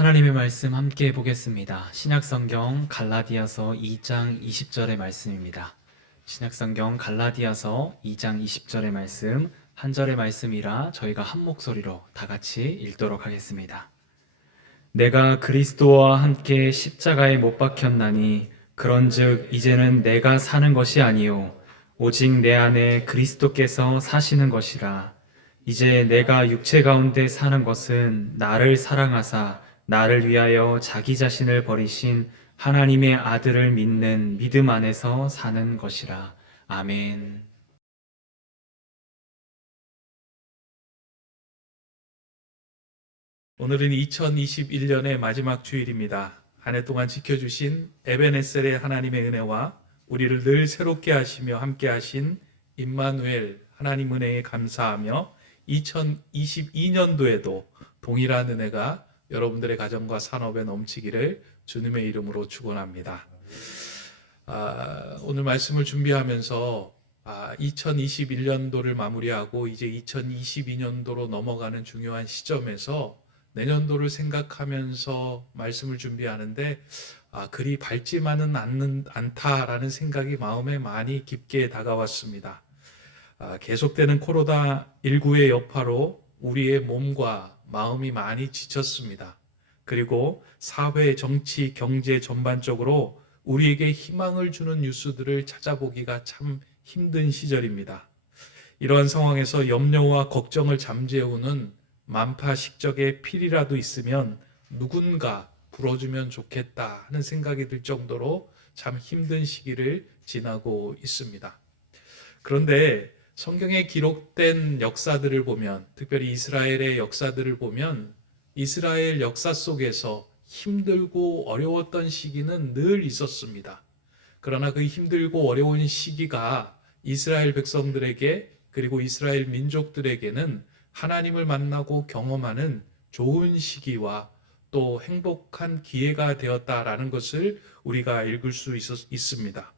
하나님의 말씀 함께 보겠습니다. 신약성경 갈라디아서 2장 20절의 말씀입니다. 신약성경 갈라디아서 2장 20절의 말씀, 한 절의 말씀이라 저희가 한 목소리로 다 같이 읽도록 하겠습니다. 내가 그리스도와 함께 십자가에 못 박혔나니 그런즉 이제는 내가 사는 것이 아니요 오직 내 안에 그리스도께서 사시는 것이라. 이제 내가 육체 가운데 사는 것은 나를 사랑하사 나를 위하여 자기 자신을 버리신 하나님의 아들을 믿는 믿음 안에서 사는 것이라. 아멘. 오늘은 2021년의 마지막 주일입니다. 한 해 동안 지켜주신 에베네셀의 하나님의 은혜와 우리를 늘 새롭게 하시며 함께 하신 임마누엘 하나님 은혜에 감사하며 2022년도에도 동일한 은혜가 여러분들의 가정과 산업에 넘치기를 주님의 이름으로 축원합니다. 오늘 말씀을 준비하면서 2021년도를 마무리하고 이제 2022년도로 넘어가는 중요한 시점에서 내년도를 생각하면서 말씀을 준비하는데 그리 밝지만은 않다라는 생각이 마음에 많이 깊게 다가왔습니다. 계속되는 코로나19의 여파로 우리의 몸과 마음이 많이 지쳤습니다. 그리고 사회, 정치, 경제 전반적으로 우리에게 희망을 주는 뉴스들을 찾아보기가 참 힘든 시절입니다. 이러한 상황에서 염려와 걱정을 잠재우는 만파식적의 필이라도 있으면 누군가 불어주면 좋겠다 하는 생각이 들 정도로 참 힘든 시기를 지나고 있습니다. 그런데 성경에 기록된 역사들을 보면, 특별히 이스라엘의 역사들을 보면 이스라엘 역사 속에서 힘들고 어려웠던 시기는 늘 있었습니다. 그러나 그 힘들고 어려운 시기가 이스라엘 백성들에게 그리고 이스라엘 민족들에게는 하나님을 만나고 경험하는 좋은 시기와 또 행복한 기회가 되었다라는 것을 우리가 읽을 수 있습니다.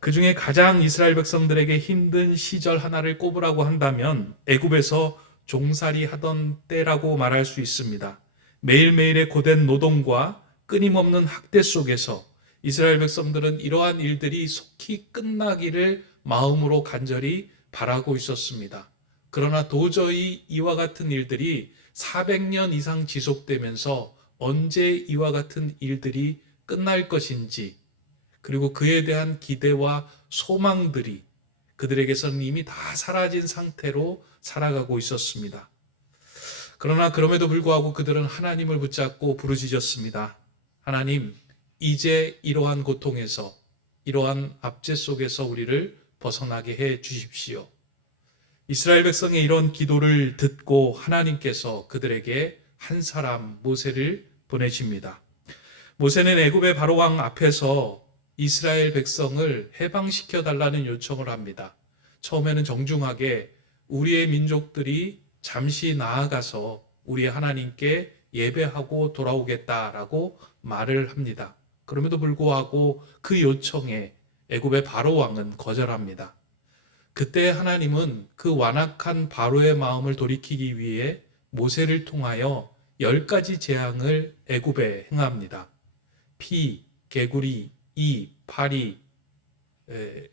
그 중에 가장 이스라엘 백성들에게 힘든 시절 하나를 꼽으라고 한다면 애굽에서 종살이 하던 때라고 말할 수 있습니다. 매일매일의 고된 노동과 끊임없는 학대 속에서 이스라엘 백성들은 이러한 일들이 속히 끝나기를 마음으로 간절히 바라고 있었습니다. 그러나 도저히 이와 같은 일들이 400년 이상 지속되면서 언제 이와 같은 일들이 끝날 것인지, 그리고 그에 대한 기대와 소망들이 그들에게서는 이미 다 사라진 상태로 살아가고 있었습니다. 그러나 그럼에도 불구하고 그들은 하나님을 붙잡고 부르짖었습니다. 하나님, 이제 이러한 고통에서, 이러한 압제 속에서 우리를 벗어나게 해 주십시오. 이스라엘 백성의 이런 기도를 듣고 하나님께서 그들에게 한 사람 모세를 보내십니다. 모세는 애굽의 바로왕 앞에서 이스라엘 백성을 해방시켜 달라는 요청을 합니다. 처음에는 정중하게 우리의 민족들이 잠시 나아가서 우리의 하나님께 예배하고 돌아오겠다라고 말을 합니다. 그럼에도 불구하고 그 요청에 애굽의 바로왕은 거절합니다. 그때 하나님은 그 완악한 바로의 마음을 돌이키기 위해 모세를 통하여 10가지 재앙을 애굽에 행합니다. 피, 개구리, 이, 파리, 그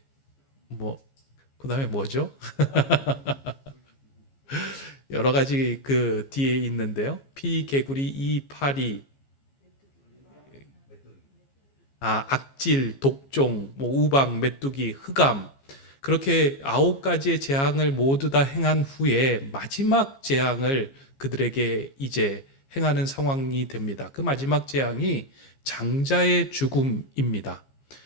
다음에 뭐죠? 여러 가지 그 뒤에 있는데요. 피, 개구리, 이, 파리, 악질, 독종, 우박, 메뚜기, 흑암, 그렇게 9가지의 재앙을 모두 다 행한 후에 마지막 재앙을 그들에게 이제 행하는 상황이 됩니다. 그 마지막 재앙이 장자의 죽음입니다.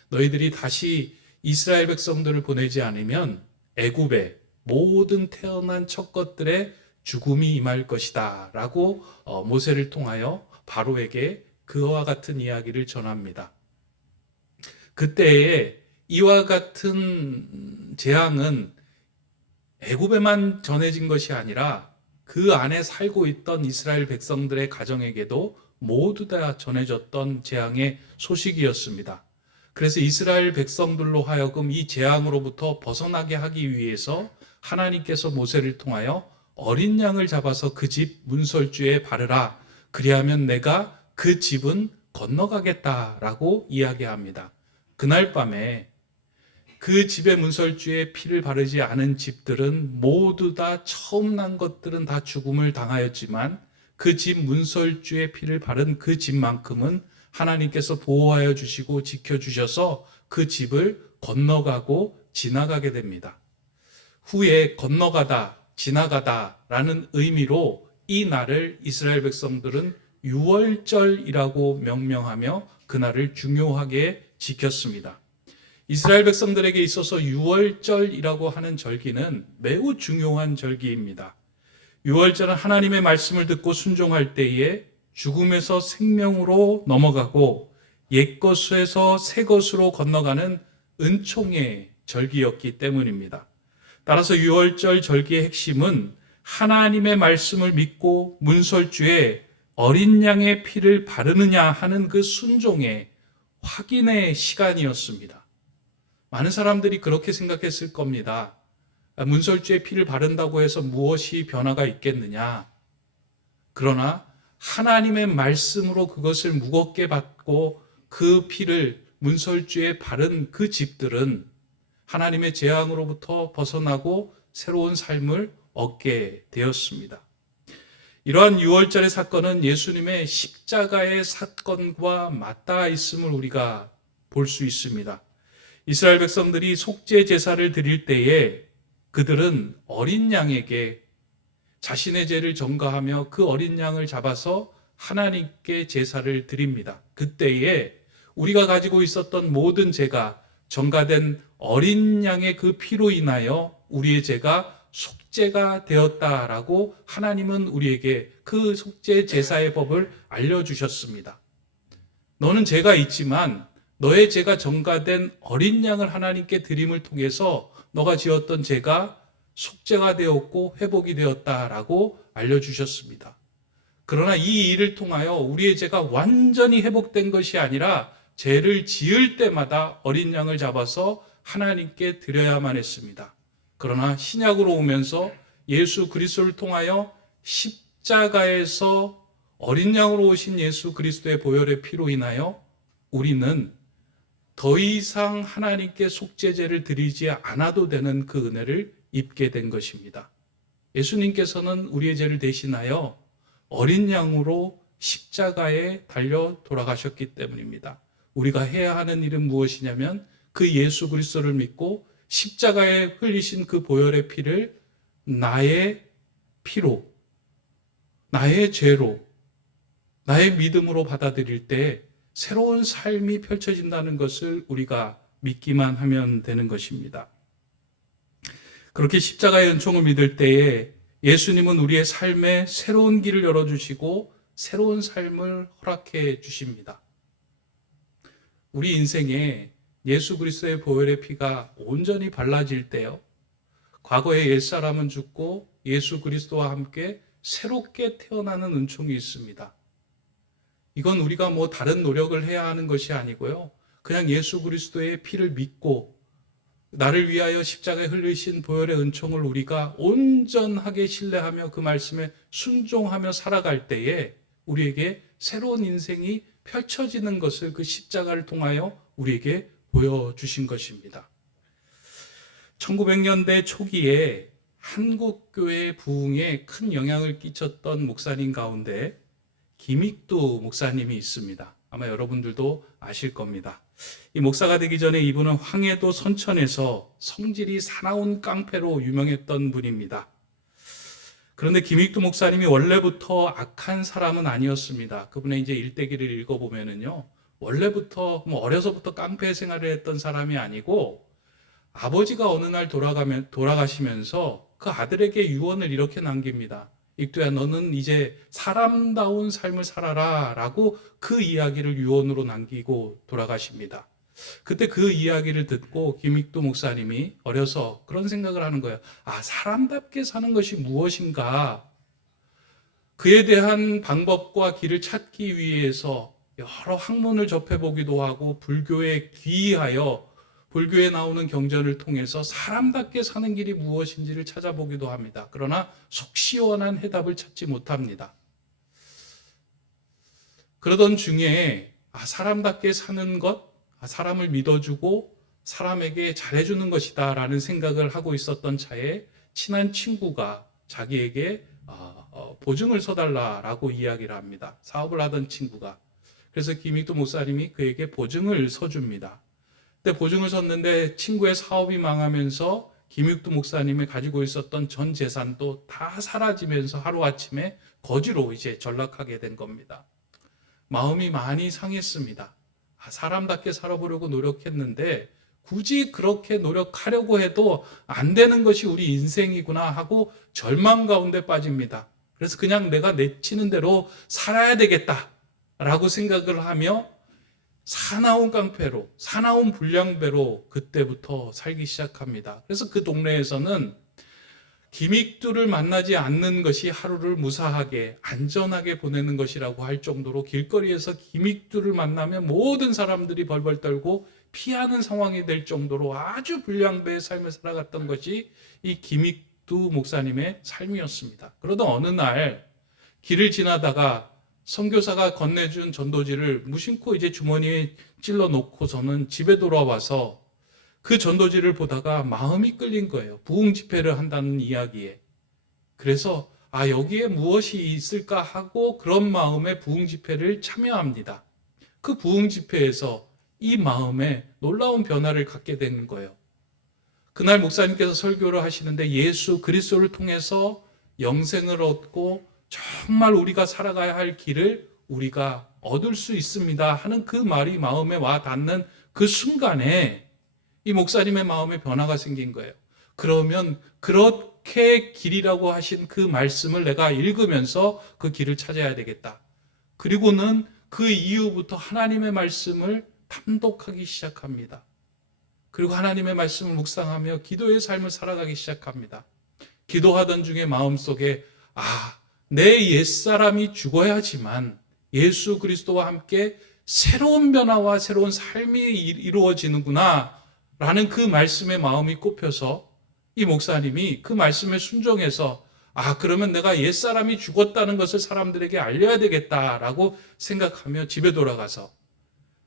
너희들이 다시 이스라엘 백성들을 보내지 않으면 애굽의 모든 태어난 첫 것들의 죽음이 임할 것이다 라고 모세를 통하여 바로에게 그와 같은 이야기를 전합니다. 그때에 이와 같은 재앙은 애굽에만 전해진 것이 아니라 그 안에 살고 있던 이스라엘 백성들의 가정에게도 모두 다 전해졌던 재앙의 소식이었습니다. 그래서 이스라엘 백성들로 하여금 이 재앙으로부터 벗어나게 하기 위해서 하나님께서 모세를 통하여 어린 양을 잡아서 그 집 문설주에 바르라. 그리하면 내가 그 집은 건너가겠다라고 이야기합니다. 그날 밤에 그 집의 문설주에 피를 바르지 않은 집들은 모두 다 처음 난 것들은 다 죽음을 당하였지만 그 집 문설주에 피를 바른 그 집만큼은 하나님께서 보호하여 주시고 지켜주셔서 그 집을 건너가고 지나가게 됩니다. 후에 건너가다, 지나가다라는 의미로 이 날을 이스라엘 백성들은 유월절이라고 명명하며 그날을 중요하게 지켰습니다. 이스라엘 백성들에게 있어서 유월절이라고 하는 절기는 매우 중요한 절기입니다. 유월절은 하나님의 말씀을 듣고 순종할 때에 죽음에서 생명으로 넘어가고 옛것에서 새것으로 건너가는 은총의 절기였기 때문입니다. 따라서 유월절 절기의 핵심은 하나님의 말씀을 믿고 문설주에 어린 양의 피를 바르느냐 하는 그 순종의 확인의 시간이었습니다. 많은 사람들이 그렇게 생각했을 겁니다. 문설주에 피를 바른다고 해서 무엇이 변화가 있겠느냐. 그러나 하나님의 말씀으로 그것을 무겁게 받고 그 피를 문설주에 바른 그 집들은 하나님의 재앙으로부터 벗어나고 새로운 삶을 얻게 되었습니다. 이러한 유월절의 사건은 예수님의 십자가의 사건과 맞닿아 있음을 우리가 볼 수 있습니다. 이스라엘 백성들이 속죄 제사를 드릴 때에 그들은 어린 양에게 자신의 죄를 전가하며 그 어린 양을 잡아서 하나님께 제사를 드립니다. 그때에 우리가 가지고 있었던 모든 죄가 전가된 어린 양의 그 피로 인하여 우리의 죄가 속죄가 되었다라고 하나님은 우리에게 그 속죄 제사의 법을 알려주셨습니다. 너는 죄가 있지만 너의 죄가 전가된 어린 양을 하나님께 드림을 통해서 너가 지었던 죄가 속죄가 되었고 회복이 되었다라고 알려주셨습니다. 그러나 이 일을 통하여 우리의 죄가 완전히 회복된 것이 아니라 죄를 지을 때마다 어린 양을 잡아서 하나님께 드려야만 했습니다. 그러나 신약으로 오면서 예수 그리스도를 통하여 십자가에서 어린 양으로 오신 예수 그리스도의 보혈의 피로 인하여 우리는 더 이상 하나님께 속죄제를 드리지 않아도 되는 그 은혜를 입게 된 것입니다. 예수님께서는 우리의 죄를 대신하여 어린 양으로 십자가에 달려 돌아가셨기 때문입니다. 우리가 해야 하는 일은 무엇이냐면 그 예수 그리스도를 믿고 십자가에 흘리신 그 보혈의 피를 나의 피로, 나의 죄로, 나의 믿음으로 받아들일 때 새로운 삶이 펼쳐진다는 것을 우리가 믿기만 하면 되는 것입니다. 그렇게 십자가의 은총을 믿을 때에 예수님은 우리의 삶에 새로운 길을 열어주시고 새로운 삶을 허락해 주십니다. 우리 인생에 예수 그리스도의 보혈의 피가 온전히 발라질 때요, 과거의 옛사람은 죽고 예수 그리스도와 함께 새롭게 태어나는 은총이 있습니다. 이건 우리가 다른 노력을 해야 하는 것이 아니고요, 그냥 예수 그리스도의 피를 믿고 나를 위하여 십자가에 흘리신 보혈의 은총을 우리가 온전하게 신뢰하며 그 말씀에 순종하며 살아갈 때에 우리에게 새로운 인생이 펼쳐지는 것을 그 십자가를 통하여 우리에게 보여주신 것입니다. 1900년대 초기에 한국교회 부흥에 큰 영향을 끼쳤던 목사님 가운데 김익두 목사님이 있습니다. 아마 여러분들도 아실 겁니다. 이 목사가 되기 전에 이분은 황해도 선천에서 성질이 사나운 깡패로 유명했던 분입니다. 그런데 김익두 목사님이 원래부터 악한 사람은 아니었습니다. 그분의 이제 일대기를 읽어보면은요, 원래부터 어려서부터 깡패 생활을 했던 사람이 아니고 아버지가 어느 날 돌아가시면서 그 아들에게 유언을 이렇게 남깁니다. 익두야, 너는 이제 사람다운 삶을 살아라 라고 그 이야기를 유언으로 남기고 돌아가십니다. 그때 그 이야기를 듣고 김익두 목사님이 어려서 그런 생각을 하는 거예요. 사람답게 사는 것이 무엇인가? 그에 대한 방법과 길을 찾기 위해서 여러 학문을 접해보기도 하고 불교에 귀의하여 불교에 나오는 경전을 통해서 사람답게 사는 길이 무엇인지를 찾아보기도 합니다. 그러나 속 시원한 해답을 찾지 못합니다. 그러던 중에 사람답게 사는 것, 사람을 믿어주고 사람에게 잘해주는 것이다 라는 생각을 하고 있었던 차에 친한 친구가 자기에게 보증을 서달라라고 이야기를 합니다. 사업을 하던 친구가. 그래서 김익두 목사님이 그에게 보증을 서줍니다. 근데 보증을 섰는데 친구의 사업이 망하면서 김익두 목사님이 가지고 있었던 전 재산도 다 사라지면서 하루아침에 거지로 이제 전락하게 된 겁니다. 마음이 많이 상했습니다. 사람답게 살아보려고 노력했는데 굳이 그렇게 노력하려고 해도 안 되는 것이 우리 인생이구나 하고 절망 가운데 빠집니다. 그래서 그냥 내가 내치는 대로 살아야 되겠다라고 생각을 하며 사나운 깡패로, 사나운 불량배로 그때부터 살기 시작합니다. 그래서 그 동네에서는 김익두를 만나지 않는 것이 하루를 무사하게 안전하게 보내는 것이라고 할 정도로 길거리에서 김익두를 만나면 모든 사람들이 벌벌 떨고 피하는 상황이 될 정도로 아주 불량배의 삶을 살아갔던 것이 이 김익두 목사님의 삶이었습니다. 그러던 어느 날 길을 지나다가 선교사가 건네준 전도지를 무심코 이제 주머니에 찔러 놓고서는 집에 돌아와서 그 전도지를 보다가 마음이 끌린 거예요. 부흥 집회를 한다는 이야기에. 그래서 여기에 무엇이 있을까 하고 그런 마음에 부흥 집회를 참여합니다. 그 부흥 집회에서 이 마음에 놀라운 변화를 갖게 되는 거예요. 그날 목사님께서 설교를 하시는데 예수 그리스도를 통해서 영생을 얻고 정말 우리가 살아가야 할 길을 우리가 얻을 수 있습니다 하는 그 말이 마음에 와 닿는 그 순간에 이 목사님의 마음에 변화가 생긴 거예요. 그러면 그렇게 길이라고 하신 그 말씀을 내가 읽으면서 그 길을 찾아야 되겠다. 그리고는 그 이후부터 하나님의 말씀을 탐독하기 시작합니다. 그리고 하나님의 말씀을 묵상하며 기도의 삶을 살아가기 시작합니다. 기도하던 중에 마음속에 내 옛사람이 죽어야지만 예수 그리스도와 함께 새로운 변화와 새로운 삶이 이루어지는구나 라는 그 말씀에 마음이 꼽혀서 이 목사님이 그 말씀에 순종해서 그러면 내가 옛사람이 죽었다는 것을 사람들에게 알려야 되겠다라고 생각하며 집에 돌아가서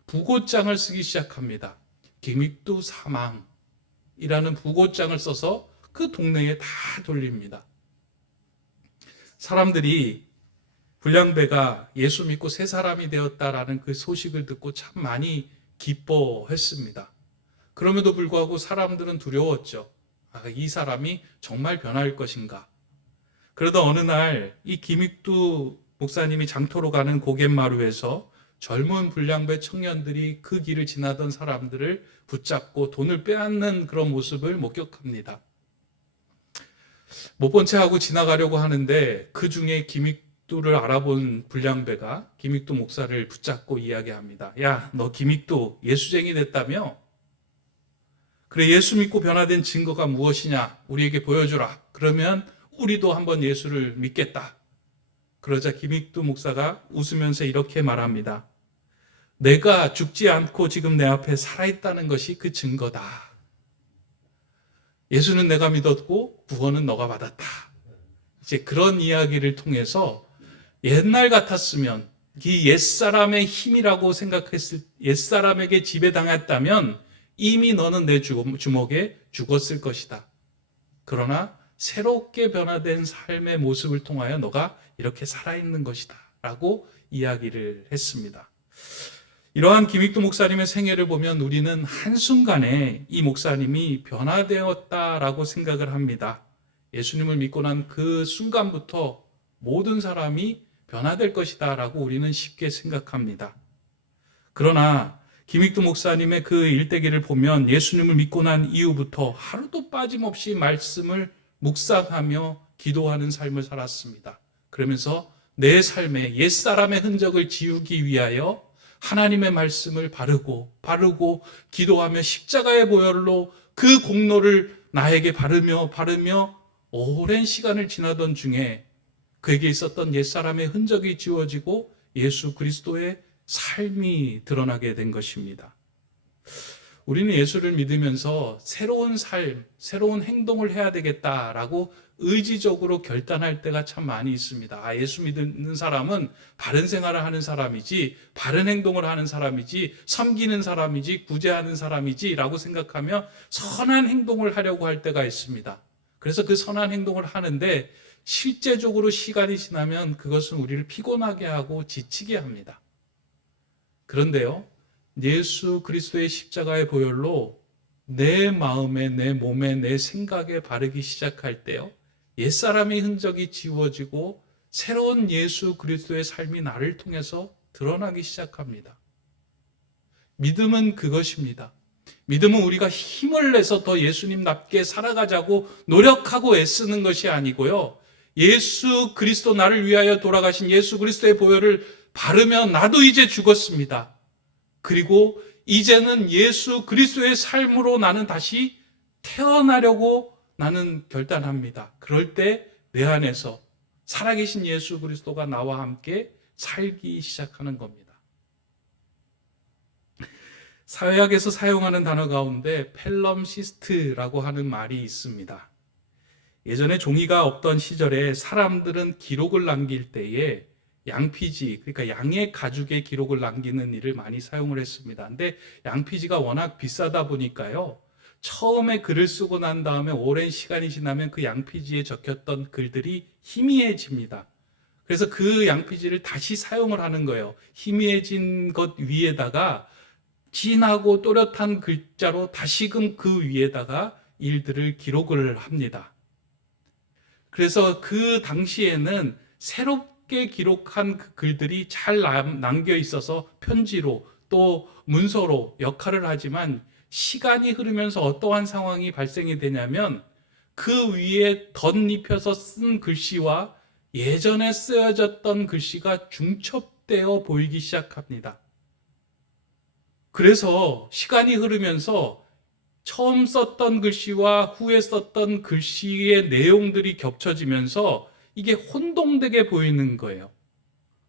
부고장을 쓰기 시작합니다. 김익두 사망이라는 부고장을 써서 그 동네에 다 돌립니다. 사람들이 불량배가 예수 믿고 새 사람이 되었다라는 그 소식을 듣고 참 많이 기뻐했습니다. 그럼에도 불구하고 사람들은 두려웠죠. 이 사람이 정말 변할 것인가. 그러다 어느 날 이 김익두 목사님이 장터로 가는 고갯마루에서 젊은 불량배 청년들이 그 길을 지나던 사람들을 붙잡고 돈을 빼앗는 그런 모습을 목격합니다. 못 본 채 하고 지나가려고 하는데 그 중에 김익두를 알아본 불량배가 김익두 목사를 붙잡고 이야기합니다. 야, 너 김익두 예수쟁이 됐다며? 그래, 예수 믿고 변화된 증거가 무엇이냐? 우리에게 보여주라. 그러면 우리도 한번 예수를 믿겠다. 그러자 김익두 목사가 웃으면서 이렇게 말합니다. 내가 죽지 않고 지금 내 앞에 살아있다는 것이 그 증거다. 예수는 내가 믿었고 구원은 너가 받았다. 이제 그런 이야기를 통해서 옛날 같았으면 이 옛사람의 힘이라고 생각했을 옛사람에게 지배당했다면 이미 너는 내 주먹에 죽었을 것이다. 그러나 새롭게 변화된 삶의 모습을 통하여 너가 이렇게 살아있는 것이다 라고 이야기를 했습니다. 이러한 김익두 목사님의 생애를 보면 우리는 한순간에 이 목사님이 변화되었다라고 생각을 합니다. 예수님을 믿고 난 그 순간부터 모든 사람이 변화될 것이다 라고 우리는 쉽게 생각합니다. 그러나 김익두 목사님의 그 일대기를 보면 예수님을 믿고 난 이후부터 하루도 빠짐없이 말씀을 묵상하며 기도하는 삶을 살았습니다. 그러면서 내 삶에 옛사람의 흔적을 지우기 위하여 하나님의 말씀을 바르고 기도하며 십자가의 보혈로 그 공로를 나에게 바르며 오랜 시간을 지나던 중에 그에게 있었던 옛사람의 흔적이 지워지고 예수 그리스도의 삶이 드러나게 된 것입니다. 우리는 예수를 믿으면서 새로운 삶, 새로운 행동을 해야 되겠다라고 의지적으로 결단할 때가 참 많이 있습니다. 예수 믿는 사람은 바른 생활을 하는 사람이지, 바른 행동을 하는 사람이지, 섬기는 사람이지, 구제하는 사람이지 라고 생각하며 선한 행동을 하려고 할 때가 있습니다. 그래서 그 선한 행동을 하는데 실제적으로 시간이 지나면 그것은 우리를 피곤하게 하고 지치게 합니다. 그런데요, 예수 그리스도의 십자가의 보혈로 내 마음에, 내 몸에, 내 생각에 바르기 시작할 때요, 옛사람의 흔적이 지워지고 새로운 예수 그리스도의 삶이 나를 통해서 드러나기 시작합니다. 믿음은 그것입니다. 믿음은 우리가 힘을 내서 더 예수님답게 살아가자고 노력하고 애쓰는 것이 아니고요, 예수 그리스도, 나를 위하여 돌아가신 예수 그리스도의 보혈을 바르면 나도 이제 죽었습니다. 그리고 이제는 예수 그리스도의 삶으로 나는 다시 태어나려고 나는 결단합니다. 그럴 때 내 안에서 살아계신 예수 그리스도가 나와 함께 살기 시작하는 겁니다. 사회학에서 사용하는 단어 가운데 펠럼시스트라고 하는 말이 있습니다. 예전에 종이가 없던 시절에 사람들은 기록을 남길 때에 양피지, 그러니까 양의 가죽의 기록을 남기는 일을 많이 사용을 했습니다. 근데 양피지가 워낙 비싸다 보니까요, 처음에 글을 쓰고 난 다음에 오랜 시간이 지나면 그 양피지에 적혔던 글들이 희미해집니다. 그래서 그 양피지를 다시 사용을 하는 거예요. 희미해진 것 위에다가 진하고 또렷한 글자로 다시금 그 위에다가 일들을 기록을 합니다. 그래서 그 당시에는 새롭게 기록한 그 글들이 잘 남겨 있어서 편지로 또 문서로 역할을 하지만, 시간이 흐르면서 어떠한 상황이 발생이 되냐면 그 위에 덧입혀서 쓴 글씨와 예전에 쓰여졌던 글씨가 중첩되어 보이기 시작합니다. 그래서 시간이 흐르면서 처음 썼던 글씨와 후에 썼던 글씨의 내용들이 겹쳐지면서 이게 혼동되게 보이는 거예요.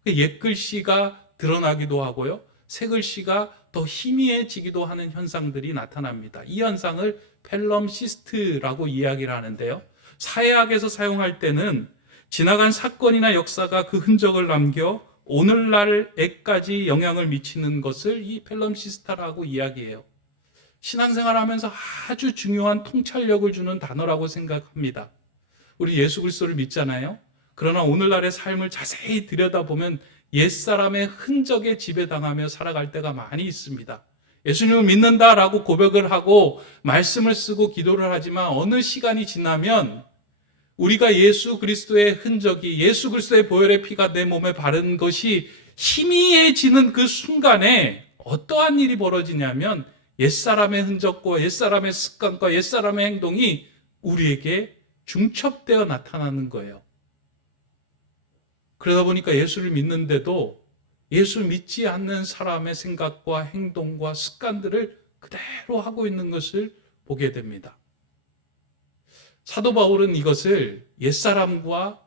옛 글씨가 드러나기도 하고요, 새 글씨가 더 희미해지기도 하는 현상들이 나타납니다. 이 현상을 펠럼시스트라고 이야기를 하는데요, 사회학에서 사용할 때는 지나간 사건이나 역사가 그 흔적을 남겨 오늘날에까지 영향을 미치는 것을 이 펠럼시스타라고 이야기해요. 신앙생활을 하면서 아주 중요한 통찰력을 주는 단어라고 생각합니다. 우리 예수 그리스도를 믿잖아요. 그러나 오늘날의 삶을 자세히 들여다보면 옛사람의 흔적에 지배당하며 살아갈 때가 많이 있습니다. 예수님을 믿는다라고 고백을 하고 말씀을 쓰고 기도를 하지만 어느 시간이 지나면 우리가 예수 그리스도의 흔적이, 예수 그리스도의 보혈의 피가 내 몸에 바른 것이 희미해지는 그 순간에 어떠한 일이 벌어지냐면 옛사람의 흔적과 옛사람의 습관과 옛사람의 행동이 우리에게 중첩되어 나타나는 거예요. 그러다 보니까 예수를 믿는데도 예수 믿지 않는 사람의 생각과 행동과 습관들을 그대로 하고 있는 것을 보게 됩니다. 사도 바울은 이것을 옛사람과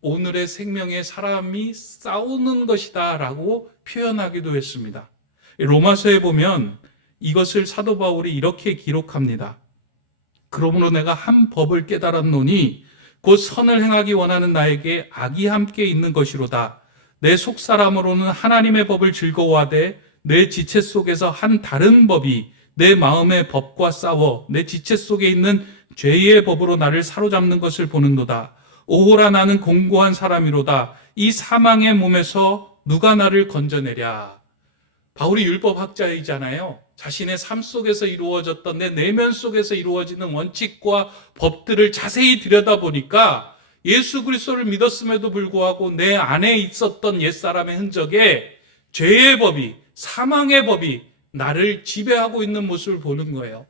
오늘의 생명의 사람이 싸우는 것이다 라고 표현하기도 했습니다. 로마서에 보면 이것을 사도 바울이 이렇게 기록합니다. 그러므로 내가 한 법을 깨달았노니 곧 선을 행하기 원하는 나에게 악이 함께 있는 것이로다. 내 속사람으로는 하나님의 법을 즐거워하되 내 지체 속에서 한 다른 법이 내 마음의 법과 싸워 내 지체 속에 있는 죄의 법으로 나를 사로잡는 것을 보는도다. 오호라, 나는 공고한 사람이로다. 이 사망의 몸에서 누가 나를 건져내랴. 바울이 율법학자이잖아요. 자신의 삶 속에서 이루어졌던, 내 내면 속에서 이루어지는 원칙과 법들을 자세히 들여다보니까 예수 그리스도를 믿었음에도 불구하고 내 안에 있었던 옛사람의 흔적에 죄의 법이, 사망의 법이 나를 지배하고 있는 모습을 보는 거예요.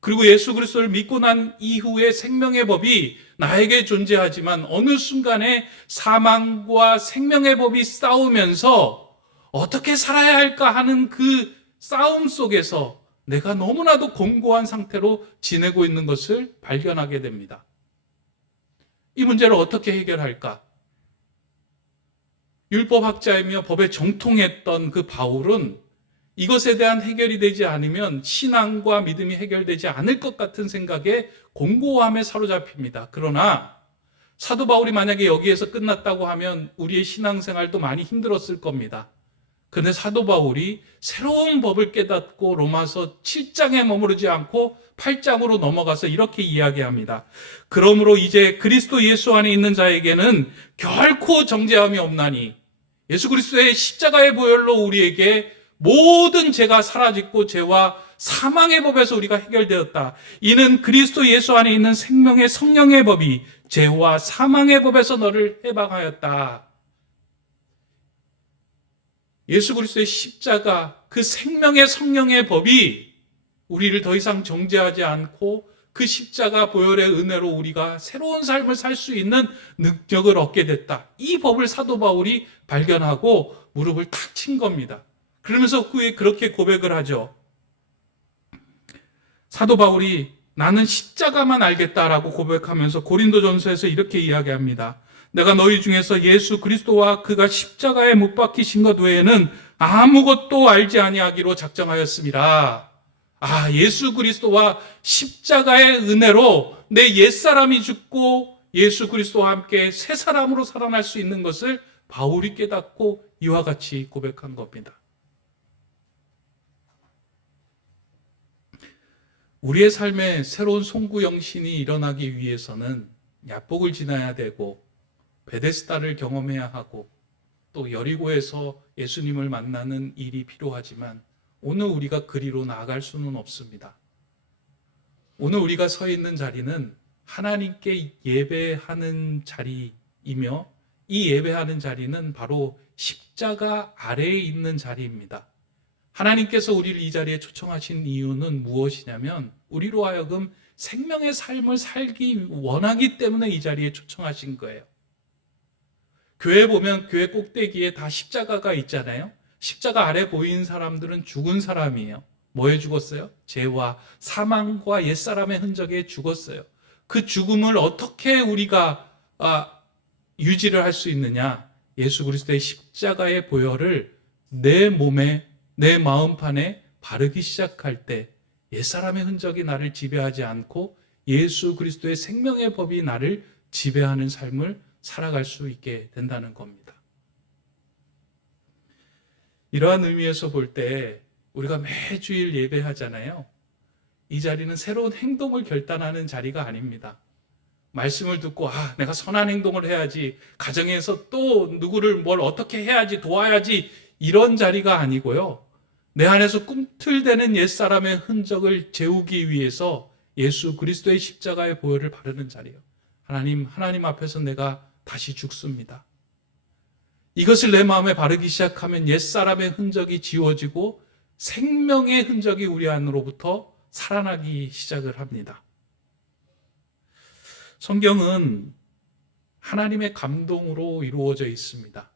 그리고 예수 그리스도를 믿고 난 이후에 생명의 법이 나에게 존재하지만 어느 순간에 사망과 생명의 법이 싸우면서 어떻게 살아야 할까 하는 그 싸움 속에서 내가 너무나도 공고한 상태로 지내고 있는 것을 발견하게 됩니다. 이 문제를 어떻게 해결할까? 율법학자이며 법에 정통했던 그 바울은 이것에 대한 해결이 되지 않으면 신앙과 믿음이 해결되지 않을 것 같은 생각에 공고함에 사로잡힙니다. 그러나 사도 바울이 만약에 여기에서 끝났다고 하면 우리의 신앙생활도 많이 힘들었을 겁니다. 그런데 사도 바울이 새로운 법을 깨닫고 로마서 7장에 머무르지 않고 8장으로 넘어가서 이렇게 이야기합니다. 그러므로 이제 그리스도 예수 안에 있는 자에게는 결코 정죄함이 없나니 예수 그리스도의 십자가의 보혈로 우리에게 모든 죄가 사라졌고 죄와 사망의 법에서 우리가 해결되었다. 이는 그리스도 예수 안에 있는 생명의 성령의 법이 죄와 사망의 법에서 너를 해방하였다. 예수 그리스도의 십자가, 그 생명의 성령의 법이 우리를 더 이상 정죄하지 않고 그 십자가 보혈의 은혜로 우리가 새로운 삶을 살 수 있는 능력을 얻게 됐다. 이 법을 사도 바울이 발견하고 무릎을 탁 친 겁니다. 그러면서 후에 그렇게 고백을 하죠. 사도 바울이 나는 십자가만 알겠다라고 고백하면서 고린도전서에서 이렇게 이야기합니다. 내가 너희 중에서 예수 그리스도와 그가 십자가에 못 박히신 것 외에는 아무것도 알지 아니하기로 작정하였습니다. 예수 그리스도와 십자가의 은혜로 내 옛사람이 죽고 예수 그리스도와 함께 새 사람으로 살아날 수 있는 것을 바울이 깨닫고 이와 같이 고백한 겁니다. 우리의 삶에 새로운 송구영신이 일어나기 위해서는 야복을 지나야 되고 베데스다를 경험해야 하고 또 여리고에서 예수님을 만나는 일이 필요하지만 오늘 우리가 그리로 나아갈 수는 없습니다. 오늘 우리가 서 있는 자리는 하나님께 예배하는 자리이며 이 예배하는 자리는 바로 십자가 아래에 있는 자리입니다. 하나님께서 우리를 이 자리에 초청하신 이유는 무엇이냐면 우리로 하여금 생명의 삶을 살기 원하기 때문에 이 자리에 초청하신 거예요. 교회 보면 교회 꼭대기에 다 십자가가 있잖아요. 십자가 아래 보이는 사람들은 죽은 사람이에요. 뭐에 죽었어요? 죄와 사망과 옛사람의 흔적에 죽었어요. 그 죽음을 어떻게 우리가 유지를 할 수 있느냐? 예수 그리스도의 십자가의 보혈을 내 몸에, 내 마음판에 바르기 시작할 때 옛사람의 흔적이 나를 지배하지 않고 예수 그리스도의 생명의 법이 나를 지배하는 삶을 살아갈 수 있게 된다는 겁니다. 이러한 의미에서 볼 때 우리가 매주일 예배하잖아요. 이 자리는 새로운 행동을 결단하는 자리가 아닙니다. 말씀을 듣고 내가 선한 행동을 해야지, 가정에서 또 누구를 뭘 어떻게 해야지, 도와야지, 이런 자리가 아니고요. 내 안에서 꿈틀대는 옛사람의 흔적을 재우기 위해서 예수 그리스도의 십자가의 보혈을 바르는 자리예요. 하나님 앞에서 내가 다시 죽습니다. 이것을 내 마음에 바르기 시작하면 옛사람의 흔적이 지워지고 생명의 흔적이 우리 안으로부터 살아나기 시작을 합니다. 성경은 하나님의 감동으로 이루어져 있습니다.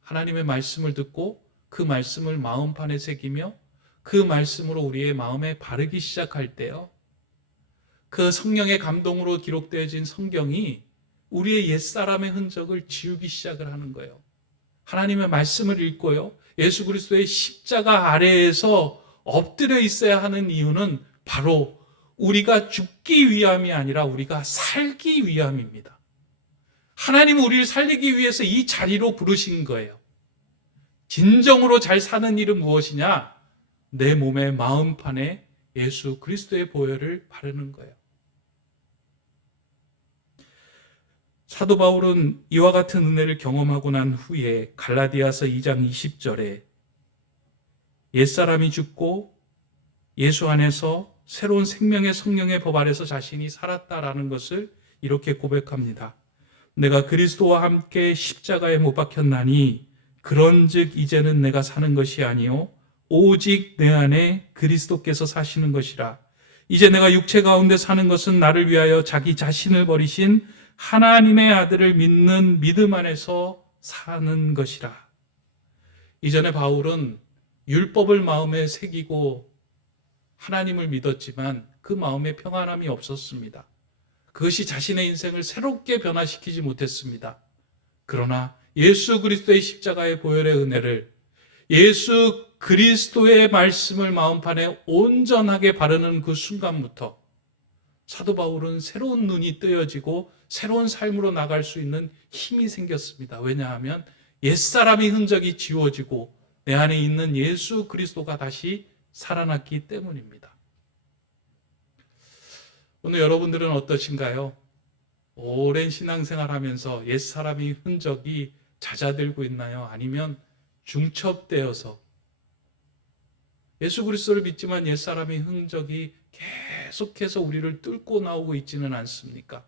하나님의 말씀을 듣고 그 말씀을 마음판에 새기며 그 말씀으로 우리의 마음에 바르기 시작할 때요, 그 성령의 감동으로 기록되어진 성경이 우리의 옛사람의 흔적을 지우기 시작을 하는 거예요. 하나님의 말씀을 읽고요, 예수 그리스도의 십자가 아래에서 엎드려 있어야 하는 이유는 바로 우리가 죽기 위함이 아니라 우리가 살기 위함입니다. 하나님은 우리를 살리기 위해서 이 자리로 부르신 거예요. 진정으로 잘 사는 일은 무엇이냐? 내 몸의 마음판에 예수 그리스도의 보혈을 바르는 거예요. 사도 바울은 이와 같은 은혜를 경험하고 난 후에 갈라디아서 2장 20절에 옛사람이 죽고 예수 안에서 새로운 생명의 성령의 법 아래서 자신이 살았다라는 것을 이렇게 고백합니다. 내가 그리스도와 함께 십자가에 못 박혔나니 그런즉 이제는 내가 사는 것이 아니요 오직 내 안에 그리스도께서 사시는 것이라. 이제 내가 육체 가운데 사는 것은 나를 위하여 자기 자신을 버리신 하나님의 아들을 믿는 믿음 안에서 사는 것이라. 이전에 바울은 율법을 마음에 새기고 하나님을 믿었지만 그 마음에 평안함이 없었습니다. 그것이 자신의 인생을 새롭게 변화시키지 못했습니다. 그러나 예수 그리스도의 십자가의 보혈의 은혜를, 예수 그리스도의 말씀을 마음판에 온전하게 바르는 그 순간부터 사도 바울은 새로운 눈이 뜨여지고 새로운 삶으로 나갈 수 있는 힘이 생겼습니다. 왜냐하면 옛사람의 흔적이 지워지고 내 안에 있는 예수 그리스도가 다시 살아났기 때문입니다. 오늘 여러분들은 어떠신가요? 오랜 신앙생활 하면서 옛사람의 흔적이 잦아들고 있나요? 아니면 중첩되어서 예수 그리스도를 믿지만 옛사람의 흔적이 계속해서 우리를 뚫고 나오고 있지는 않습니까?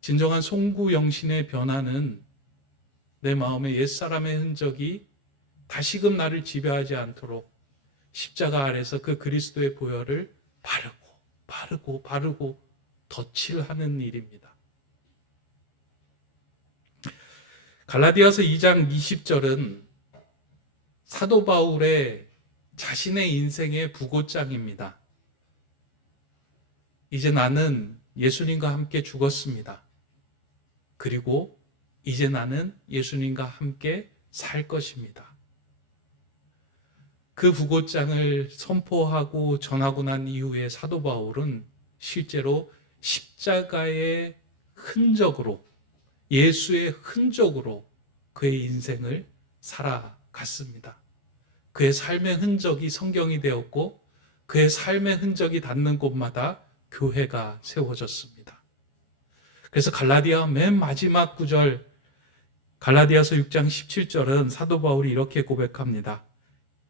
진정한 송구영신의 변화는 내 마음에 옛사람의 흔적이 다시금 나를 지배하지 않도록 십자가 아래서 그 그리스도의 보혈을 바르고 덧칠하는 일입니다. 갈라디아서 2장 20절은 사도 바울의 자신의 인생의 부고장입니다. 이제 나는 예수님과 함께 죽었습니다. 그리고 이제 나는 예수님과 함께 살 것입니다. 그 부고장을 선포하고 전하고 난 이후에 사도 바울은 실제로 십자가의 흔적으로, 예수의 흔적으로 그의 인생을 살아갔습니다. 그의 삶의 흔적이 성경이 되었고 그의 삶의 흔적이 닿는 곳마다 교회가 세워졌습니다. 그래서 갈라디아 맨 마지막 구절, 갈라디아서 6장 17절은 사도 바울이 이렇게 고백합니다.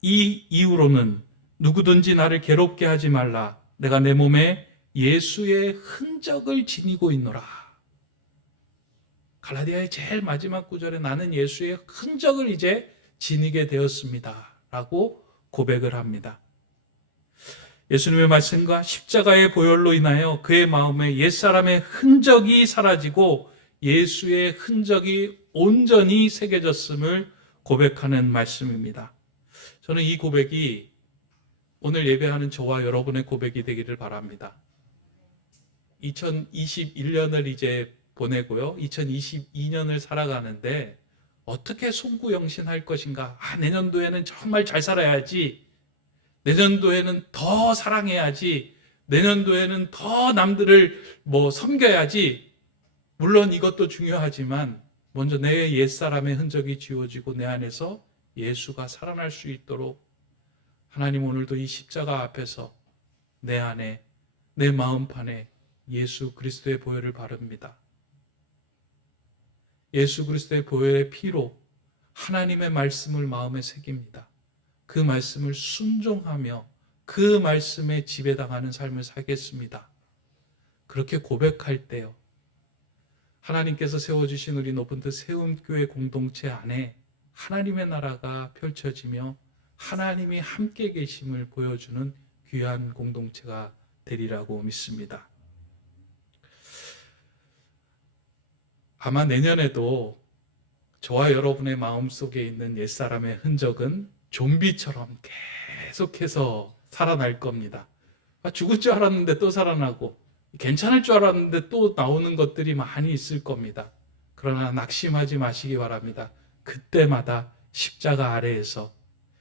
이 이후로는 누구든지 나를 괴롭게 하지 말라. 내가 내 몸에 예수의 흔적을 지니고 있노라. 갈라디아의 제일 마지막 구절에 나는 예수의 흔적을 이제 지니게 되었습니다. 라고 고백을 합니다. 예수님의 말씀과 십자가의 보혈로 인하여 그의 마음에 옛사람의 흔적이 사라지고 예수의 흔적이 온전히 새겨졌음을 고백하는 말씀입니다. 저는 이 고백이 오늘 예배하는 저와 여러분의 고백이 되기를 바랍니다. 2021년을 이제 보내고요. 2022년을 살아가는데 어떻게 송구영신할 것인가? 내년도에는 정말 잘 살아야지. 내년도에는 더 사랑해야지. 내년도에는 더 남들을 섬겨야지. 물론 이것도 중요하지만 먼저 내 옛사람의 흔적이 지워지고 내 안에서 예수가 살아날 수 있도록 하나님 오늘도 이 십자가 앞에서 내 안에, 내 마음판에 예수 그리스도의 보혈을 바릅니다. 예수 그리스도의 보혈의 피로 하나님의 말씀을 마음에 새깁니다. 그 말씀을 순종하며 그 말씀에 지배당하는 삶을 살겠습니다. 그렇게 고백할 때요, 하나님께서 세워주신 우리 높은 뜻 세움교회 공동체 안에 하나님의 나라가 펼쳐지며 하나님이 함께 계심을 보여주는 귀한 공동체가 되리라고 믿습니다. 아마 내년에도 저와 여러분의 마음속에 있는 옛사람의 흔적은 좀비처럼 계속해서 살아날 겁니다. 죽을 줄 알았는데 또 살아나고 괜찮을 줄 알았는데 또 나오는 것들이 많이 있을 겁니다. 그러나 낙심하지 마시기 바랍니다. 그때마다 십자가 아래에서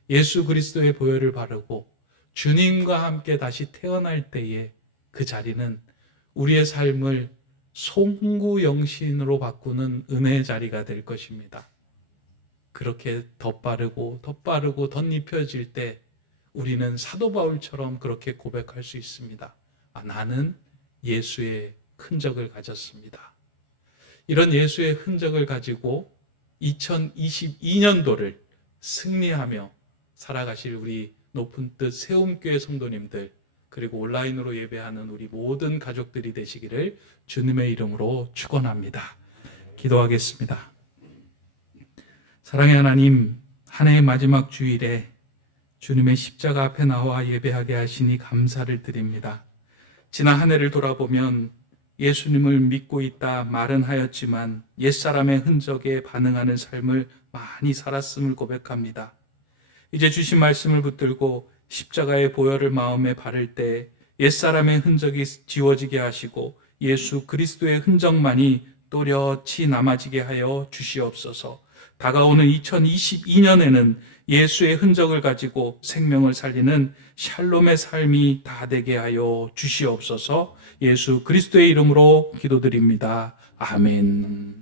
예수 그리스도의 보혈을 바르고 주님과 함께 다시 태어날 때에 그 자리는 우리의 삶을 송구영신으로 바꾸는 은혜의 자리가 될 것입니다. 그렇게 덧바르고 덧입혀질 때 우리는 사도 바울처럼 그렇게 고백할 수 있습니다. 나는 예수의 흔적을 가졌습니다. 이런 예수의 흔적을 가지고 2022년도를 승리하며 살아가실 우리 높은 뜻 세움교회 성도님들, 그리고 온라인으로 예배하는 우리 모든 가족들이 되시기를 주님의 이름으로 축원합니다. 기도하겠습니다. 사랑의 하나님, 한 해의 마지막 주일에 주님의 십자가 앞에 나와 예배하게 하시니 감사를 드립니다. 지난 한 해를 돌아보면 예수님을 믿고 있다 말은 하였지만 옛사람의 흔적에 반응하는 삶을 많이 살았음을 고백합니다. 이제 주신 말씀을 붙들고 십자가의 보혈을 마음에 바를 때 옛사람의 흔적이 지워지게 하시고 예수 그리스도의 흔적만이 또렷이 남아지게 하여 주시옵소서. 다가오는 2022년에는 예수의 흔적을 가지고 생명을 살리는 샬롬의 삶이 다 되게 하여 주시옵소서. 예수 그리스도의 이름으로 기도드립니다. 아멘.